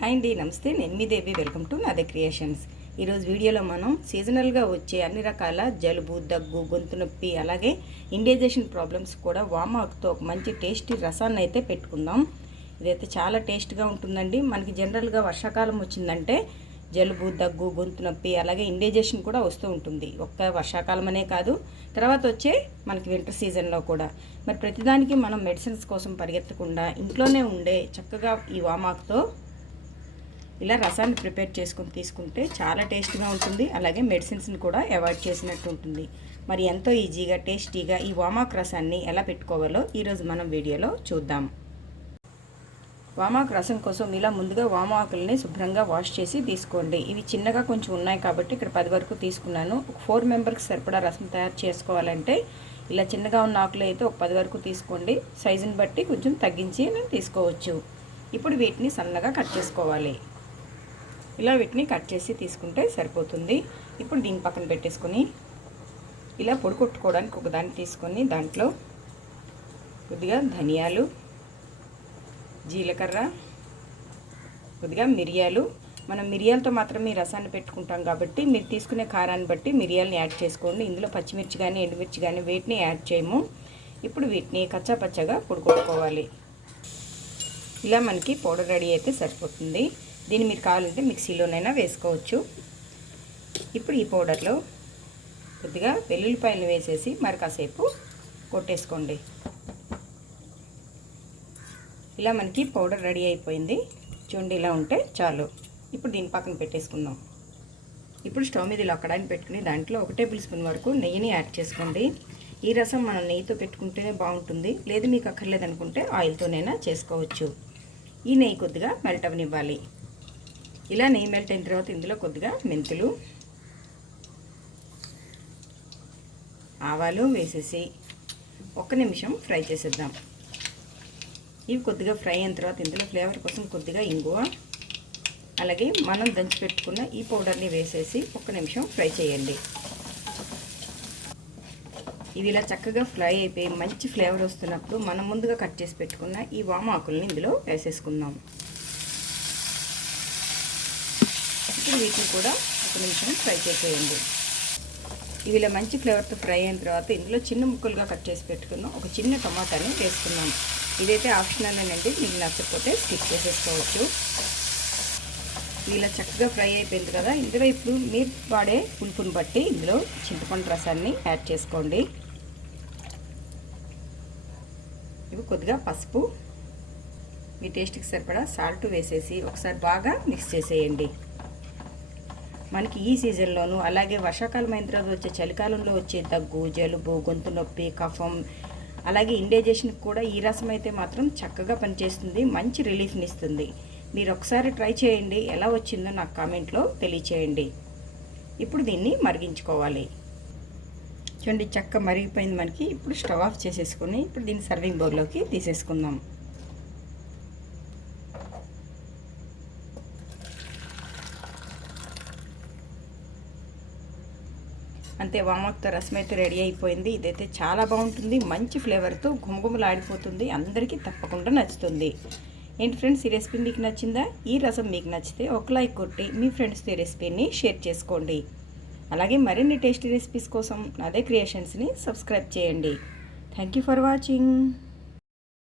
Hi అండి, నమస్తే. నేను మీ దేవి. వెల్కమ్ టు నాదే క్రియేషన్స్. ఈరోజు వీడియోలో మనం సీజనల్గా వచ్చే అన్ని రకాల జలుబు, దగ్గు, గొంతు నొప్పి, అలాగే ఇండైజెషన్ ప్రాబ్లమ్స్ కూడా వామాకుతో ఒక మంచి టేస్టీ రసాన్ని అయితే పెట్టుకుందాం. ఇదైతే చాలా టేస్ట్గా ఉంటుందండి. మనకి జనరల్గా వర్షాకాలం వచ్చిందంటే జలుబు, దగ్గు, గొంతు నొప్పి, అలాగే ఇండైజెషన్ కూడా వస్తూ ఉంటుంది. ఒక్క వర్షాకాలం అనే కాదు, తర్వాత వచ్చే మనకి వింటర్ సీజన్లో కూడా. మరి ప్రతిదానికి మనం మెడిసిన్స్ కోసం పరిగెత్తకుండా ఇంట్లోనే ఉండే చక్కగా ఈ వామాకుతో ఇలా రసాన్ని ప్రిపేర్ చేసుకుని తీసుకుంటే చాలా టేస్ట్గా ఉంటుంది. అలాగే మెడిసిన్స్ని కూడా అవాయిడ్ చేసినట్టు ఉంటుంది. మరి ఎంతో ఈజీగా టేస్టీగా ఈ వామాకు రసాన్ని ఎలా పెట్టుకోవాలో ఈరోజు మనం వీడియోలో చూద్దాం. వామాకు రసం కోసం ఇలా ముందుగా వామాకుల్ని శుభ్రంగా వాష్ చేసి తీసుకోండి. ఇవి చిన్నగా కొంచెం ఉన్నాయి కాబట్టి ఇక్కడ 10 వరకు తీసుకున్నాను. ఒక 4 మెంబర్స్కి సరిపడా రసం తయారు చేసుకోవాలంటే ఇలా చిన్నగా ఉన్న ఆకులు అయితే ఒక 10 వరకు తీసుకోండి. సైజుని బట్టి కొంచెం తగ్గించి నేను తీసుకోవచ్చు. ఇప్పుడు వీటిని సన్నగా కట్ చేసుకోవాలి. ఇలా వీటిని కట్ చేసి తీసుకుంటే సరిపోతుంది. ఇప్పుడు దీని పక్కన పెట్టేసుకొని ఇలా పొడి కొట్టుకోవడానికి ఒక దాన్ని తీసుకొని దాంట్లో కొద్దిగా ధనియాలు, జీలకర్ర, కొద్దిగా మిరియాలు. మనం మిరియాలతో మాత్రమే రసాన్ని పెట్టుకుంటాం కాబట్టి మీరు తీసుకునే కారాన్ని బట్టి మిరియాలని యాడ్ చేసుకోండి. ఇందులో పచ్చిమిర్చి కానీ ఎండుమిర్చి కానీ వేటిని యాడ్ చేయము. ఇప్పుడు వీటిని కచ్చా పచ్చగా పొడి కొట్టుకోవాలి. ఇలా మనకి పౌడర్ రెడీ అయితే సరిపోతుంది. దీన్ని మీరు కావాలంటే మిక్సీలోనైనా వేసుకోవచ్చు. ఇప్పుడు ఈ పౌడర్లో కొద్దిగా వెల్లుల్లిపాయలు వేసేసి మరి కాసేపు కొట్టేసుకోండి. ఇలా మనకి పౌడర్ రెడీ అయిపోయింది. చూడండి, ఇలా ఉంటే చాలు. ఇప్పుడు దీని పక్కన పెట్టేసుకుందాం. ఇప్పుడు స్టవ్ మీద ఇలా కడాయిని పెట్టుకుని దాంట్లో 1 టేబుల్ స్పూన్ వరకు నెయ్యిని యాడ్ చేసుకోండి. ఈ రసం మనం నెయ్యితో పెట్టుకుంటేనే బాగుంటుంది. లేదు మీకు అక్కర్లేదనుకుంటే ఆయిల్తోనైనా చేసుకోవచ్చు. ఈ నెయ్యి కొద్దిగా మెల్ట్ అవనివ్వాలి. ఇలా నెయ్యి మెల్ట్ అయిన తర్వాత ఇందులో కొద్దిగా మెంతులు, ఆవాలు వేసేసి 1 నిమిషం ఫ్రై చేసేద్దాం. ఇవి కొద్దిగా ఫ్రై అయిన తర్వాత ఇందులో ఫ్లేవర్ కోసం కొద్దిగా ఇంగువ, అలాగే మనం దంచి పెట్టుకున్న ఈ పౌడర్ని వేసేసి 1 నిమిషం ఫ్రై చేయండి. ఇవి ఇలా చక్కగా ఫ్రై అయిపోయి మంచి ఫ్లేవర్ వస్తున్నప్పుడు మనం ముందుగా కట్ చేసి పెట్టుకున్న ఈ వామాకుల్ని ఇందులో వేసేసుకుందాం. ఇప్పుడు వీటిని కూడా 1 నిమిషం ఫ్రై చేసేయండి. ఇవి ఇలా మంచి ఫ్లేవర్తో ఫ్రై అయిన తర్వాత ఇందులో చిన్న ముక్కలుగా కట్ చేసి పెట్టుకున్నాం ఒక చిన్న టమాటాని వేసుకున్నాం. ఇదైతే ఆప్షనల్ అండి, మీకు నచ్చకపోతే స్కిప్ చేసేసుకోవచ్చు. ఇలా చక్కగా ఫ్రై అయిపోయింది కదా. ఇందులో ఇప్పుడు మీరు వాడే పులుపుని బట్టి ఇందులో చింతపండు రసాన్ని యాడ్ చేసుకోండి. ఇవి కొద్దిగా పసుపు, మీ టేస్ట్కి సరిపడా సాల్ట్ వేసేసి ఒకసారి బాగా మిక్స్ చేసేయండి. మనకి ఈ సీజన్లోనూ అలాగే వర్షాకాలం అయిన తర్వాత వచ్చే చలికాలంలో వచ్చే దగ్గు, జలుబు, గొంతు నొప్పి, కఫం, అలాగే ఇండైజెషన్కి కూడా ఈ రసం అయితే మాత్రం చక్కగా పనిచేస్తుంది. మంచి రిలీఫ్ని ఇస్తుంది. మీరు ఒకసారి ట్రై చేయండి. ఎలా వచ్చిందో నాకు కామెంట్లో తెలియచేయండి. ఇప్పుడు దీన్ని మరిగించుకోవాలి. చూడండి, చక్కగా మరిగిపోయింది మనకి. ఇప్పుడు స్టవ్ ఆఫ్ చేసేసుకొని ఇప్పుడు దీన్ని సర్వింగ్ బౌల్లోకి తీసేసుకుందాం. అంతే, వామాకుతో రసం అయితే రెడీ అయిపోయింది. ఇదైతే చాలా బాగుంటుంది. మంచి ఫ్లేవర్తో గుమగుమలాడిపోతుంది. అందరికీ తప్పకుండా నచ్చుతుంది. ఏంటి ఫ్రెండ్స్, ఈ రెసిపీ మీకు నచ్చిందా? ఈ రసం మీకు నచ్చితే ఒక లైక్ కొట్టి మీ ఫ్రెండ్స్తో ఈ రెసిపీని షేర్ చేసుకోండి. అలాగే మరిన్ని టేస్టీ రెసిపీస్ కోసం నాదే క్రియేషన్స్ని సబ్స్క్రైబ్ చేయండి. Thank you for watching.